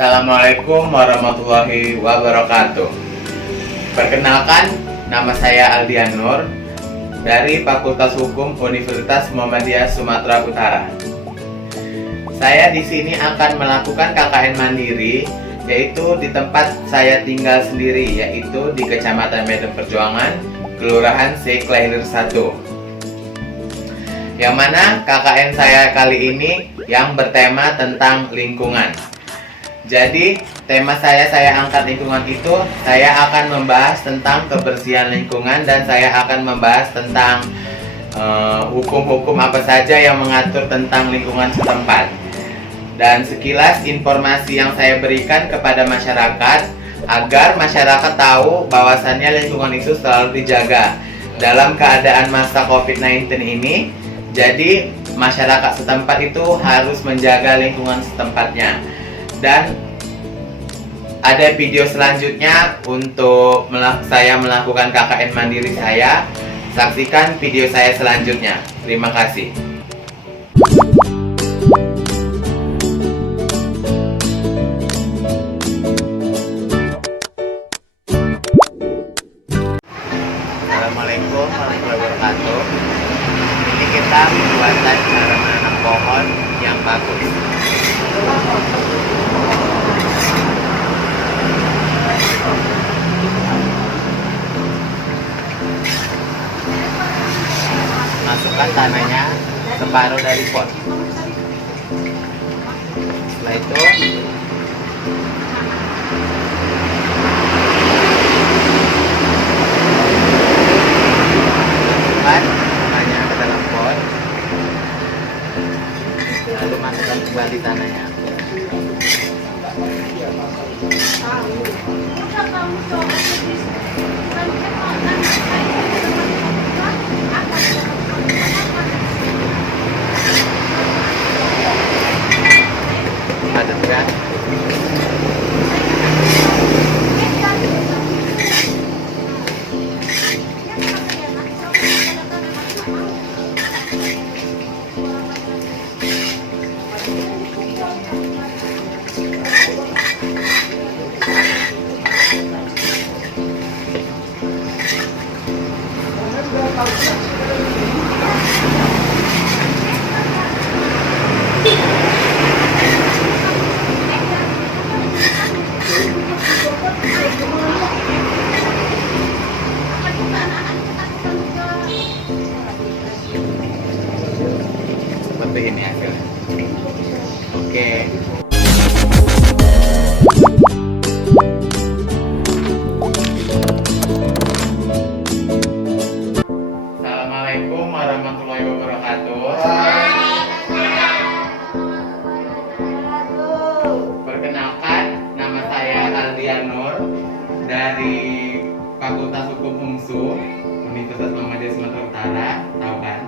Assalamualaikum warahmatullahi wabarakatuh. Perkenalkan, nama saya Aldian Nur dari Fakultas Hukum Universitas Muhammadiyah Sumatera Utara. Saya di sini akan melakukan KKN mandiri, yaitu di tempat saya tinggal sendiri, yaitu di Kecamatan Medan Perjuangan, Kelurahan C. Klailir 1. Yang mana KKN saya kali ini yang bertema tentang lingkungan. Jadi tema saya angkat lingkungan itu, saya akan membahas tentang kebersihan lingkungan dan saya akan membahas tentang hukum-hukum apa saja yang mengatur tentang lingkungan setempat. Dan sekilas informasi yang saya berikan kepada masyarakat agar masyarakat tahu bahwasannya lingkungan itu selalu dijaga dalam keadaan masa COVID-19 ini. Jadi masyarakat setempat itu harus menjaga lingkungan setempatnya. Dan ada video selanjutnya untuk saya melakukan KKN mandiri saya. Saksikan video saya selanjutnya. Terima kasih. Assalamualaikum warahmatullahi wabarakatuh. Ini kita membuat cara menanam pohon yang bagus. Masukkan tanahnya separuh dari pot. Setelah itu masukkan tanahnya ke dalam pot, lalu masukkan kembali tanahnya. Padatkan. Seperti ini hasilnya. Oke. Assalamualaikum warahmatullahi wabarakatuh. Perkenalkan, nama saya Aldian Nur dari Fakultas Hukum UMSU Universitas Muhammadiyah Sumatera Utara. Tahu kan?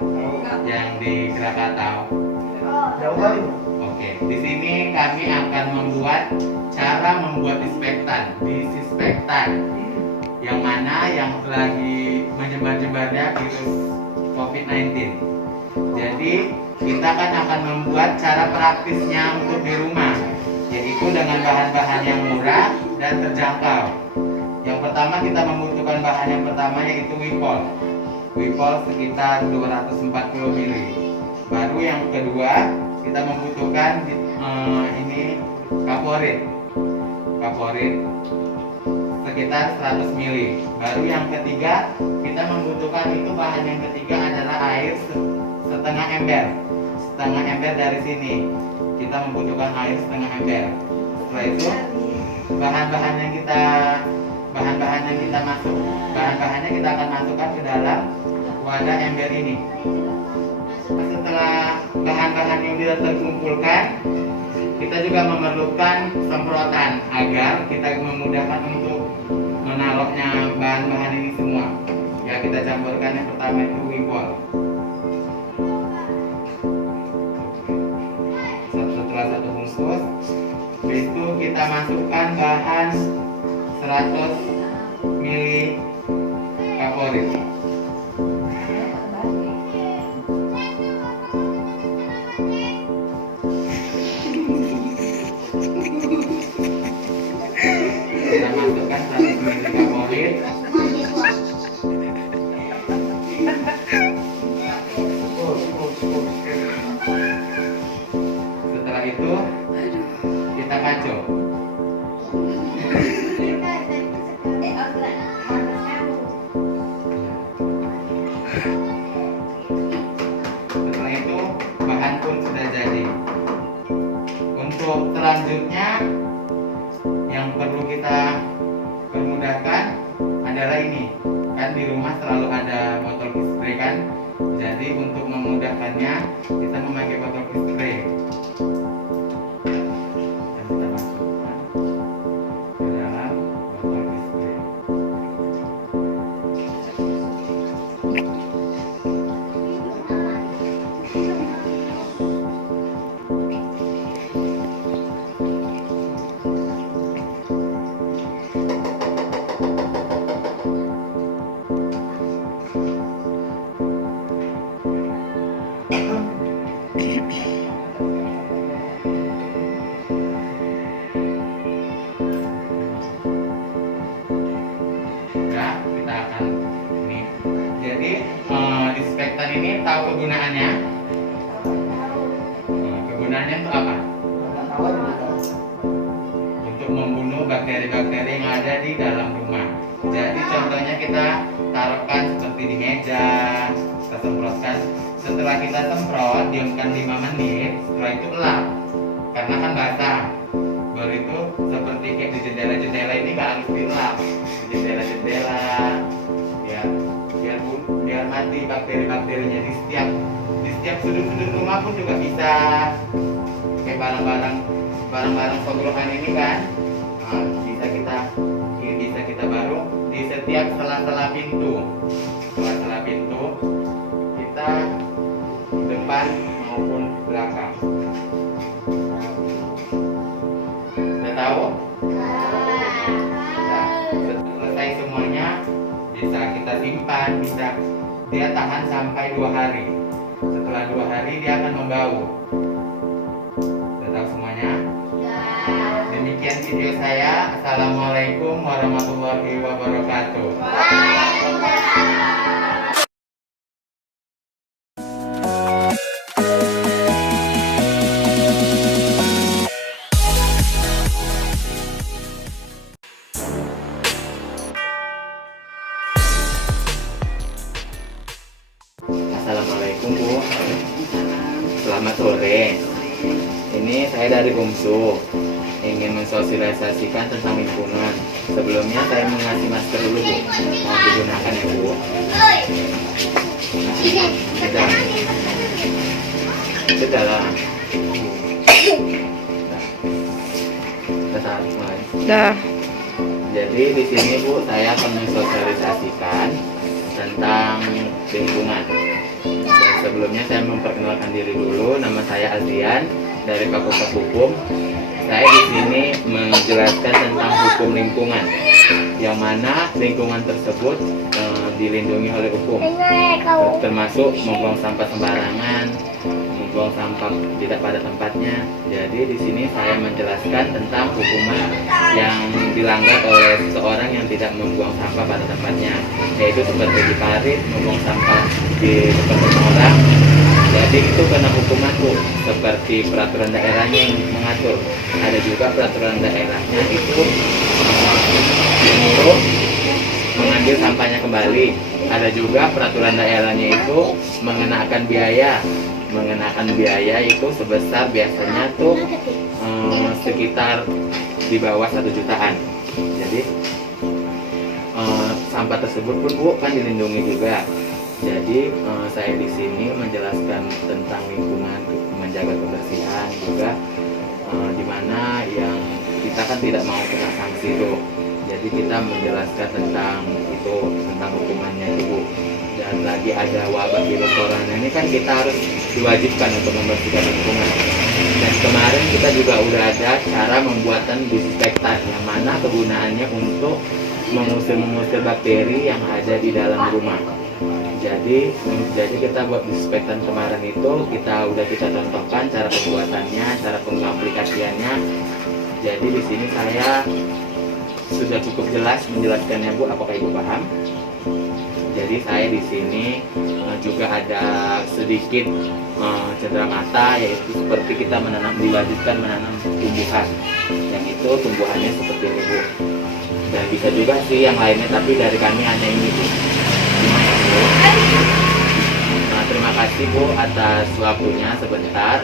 Yang di Krakatau. Oke, di sini kami akan membuat cara membuat disinfektan, yang mana yang lagi menyebar-nyebarnya virus COVID-19. Jadi kita akan membuat cara praktisnya untuk di rumah, yaitu dengan bahan-bahan yang murah dan terjangkau. Yang pertama kita membutuhkan bahan yang pertama yaitu Wipol sekitar 240 ml. Baru yang kedua kita membutuhkan ini kaporit sekitar 100 ml. Baru yang ketiga kita membutuhkan itu bahan yang ketiga adalah air setengah ember dari sini. Kita membutuhkan air setengah ember. Setelah itu bahan-bahannya kita akan masukkan ke dalam wadah ember ini. Setelah bahan-bahan yang sudah terkumpulkan, kita juga memerlukan semprotan agar kita memudahkan untuk menaloknya bahan-bahan ini semua. Ya, kita campurkan yang pertama itu Wipol. Setelah satu bungkus, habis itu kita masukkan bahan 100 ml kaporit. itu kita kacau. Setelah itu bahan pun sudah jadi. Untuk selanjutnya yang perlu kita permudahkan adalah ini. Kan di rumah selalu ada botol spray kan. Jadi untuk memudahkannya kita memakai botol spray. Dan kita masukkan ke dalam botol spray. Ya, kita akan ini. Jadi disinfektan ini tahu kegunaannya? Kegunaannya untuk apa? Untuk membunuh bakteri-bakteri yang ada di dalam rumah. Jadi contohnya kita taruhkan seperti di meja, kita semprotkan. Setelah kita semprot, diamkan 5 menit. Setelah itu elap, karena kan basah. Baru itu seperti kayak di jendela-jendela ini nggak harus dilap. Di jendela-jendela, biar mati bakteri-bakterinya di setiap sudut-sudut rumah pun juga bisa. Kayak barang-barang penggerukan ini kan, bisa kita baru di setiap sela-sela pintu. Sela-sela pintu kita depan maupun belakang. Sudah tahu? Nah, selesai semuanya bisa kita simpan, bisa dia tahan sampai 2 hari. Setelah 2 hari dia akan membau. Sudah tahu semuanya? Demikian video saya. Assalamualaikum warahmatullahi wabarakatuh. Assalamualaikum Bu. Selamat sore. Ini saya dari UMSU, ingin mensosialisasikan tentang lingkungan. Sebelumnya saya mengasih masker dulu Bu. Mau digunakan ya Bu. Sudah lah. Dah. Jadi di sini Bu, saya akan mensosialisasikan tentang lingkungan. Dan sebelumnya saya memperkenalkan diri dulu. Nama saya Aldian dari Fakultas Hukum. Saya di sini menjelaskan tentang hukum lingkungan, yang mana lingkungan tersebut dilindungi oleh hukum, termasuk membuang sampah sembarangan, membuang sampah tidak pada tempatnya. Jadi di sini saya menjelaskan tentang hukuman yang dilanggar oleh seseorang yang tidak membuang sampah pada tempatnya, yaitu seperti di parit, membuang sampah di tempat orang. Jadi itu kena hukuman Bu, seperti peraturan daerahnya yang mengatur. Ada juga peraturan daerahnya itu menyuruh mengambil sampahnya kembali. Ada juga peraturan daerahnya itu mengenakan biaya itu sebesar biasanya tuh sekitar di bawah 1 jutaan. Jadi sampah tersebut pun Bu kan dilindungi juga. Jadi saya di sini menjelaskan tentang lingkungan, menjaga kebersihan juga, dimana yang kita kan tidak mau kena sanksi itu. Jadi kita menjelaskan tentang itu, tentang hukumannya itu Bu. Dan lagi ada wabah virus corona ini kan kita harus diwajibkan untuk membersihkan lingkungan. Dan kemarin kita juga udah ada cara membuatan disinfektan, yang mana kegunaannya untuk mengusir bakteri yang ada di dalam rumah. Jadi kita buat disinfektan kemarin itu kita contohkan cara pembuatannya, cara pengaplikasiannya. Jadi di sini saya sudah cukup jelas menjelaskannya Bu. Apakah Ibu paham? Jadi saya di sini juga ada sedikit cedera mata, yaitu seperti kita diwajibkan menanam tumbuhan, yang itu tumbuhannya seperti ini Bu. Dan bisa juga sih yang lainnya, tapi dari kami hanya ini Bu. Nah, terima kasih Bu atas waktunya sebentar.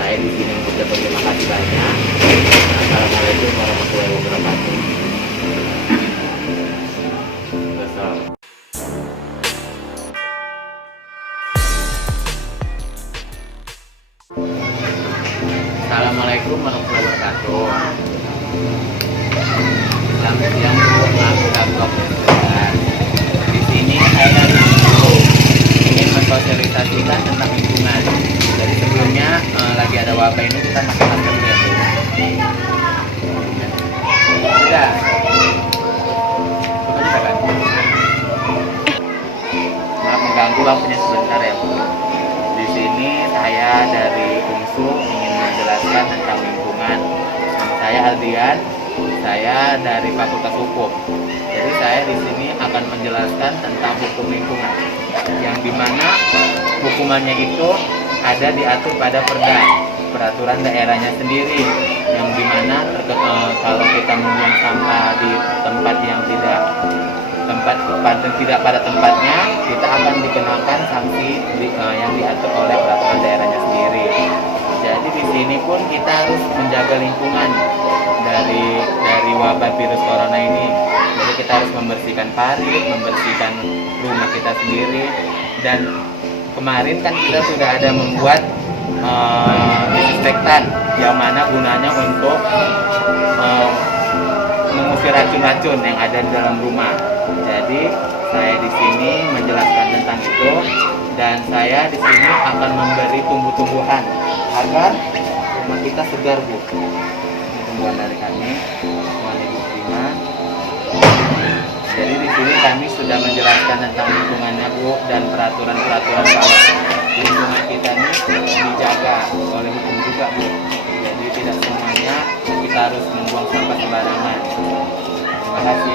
Saya di sini mengucapkan terima kasih banyak. Assalamualaikum warahmatullahi wabarakatuh. Assalamualaikum warahmatullahi wabarakatuh. Selamat siang Bu, aku Kapok. Di sini saya dari Ibu ingin mensosialisasikan tentang lingkungan. Jadi sebelumnya lagi ada wabah ini kita pakai masker dulu ya Bu. Sudah. Sudah kan? Maaf mengganggu waktunya sebentar ya Bu. Di sini saya dari Ungsu ingin menjelaskan tentang lingkungan. Nama saya Aldian, saya dari Fakultas Hukum. Jadi saya di sini akan menjelaskan tentang hukum lingkungan, yang dimana hukumannya itu ada diatur pada peraturan daerahnya sendiri, yang dimana kalau kita membuang sampah di tempat yang tidak pada tempatnya, kita akan dikenakan sanksi yang diatur oleh peraturan daerahnya sendiri. Jadi di sini pun kita harus menjaga lingkungan dari wabah virus corona ini. Jadi kita harus membersihkan parit, membersihkan rumah kita sendiri. Dan kemarin kan kita sudah ada membuat disinfektan, yang mana gunanya untuk mengusir racun-racun yang ada di dalam rumah. Jadi saya di sini menjelaskan tentang itu, dan saya di sini akan memberi tumbuh-tumbuhan agar rumah kita segar Bu. Ini tumbuhan dari kami, semuanya diterima. Jadi di sini kami sudah menjelaskan tentang lingkungannya Bu, dan peraturan-peraturan kalau lingkungan kita ini dijaga oleh hukum juga Bu. Jadi tidak semuanya kita harus membuang sampah sembarangan. Terima kasih.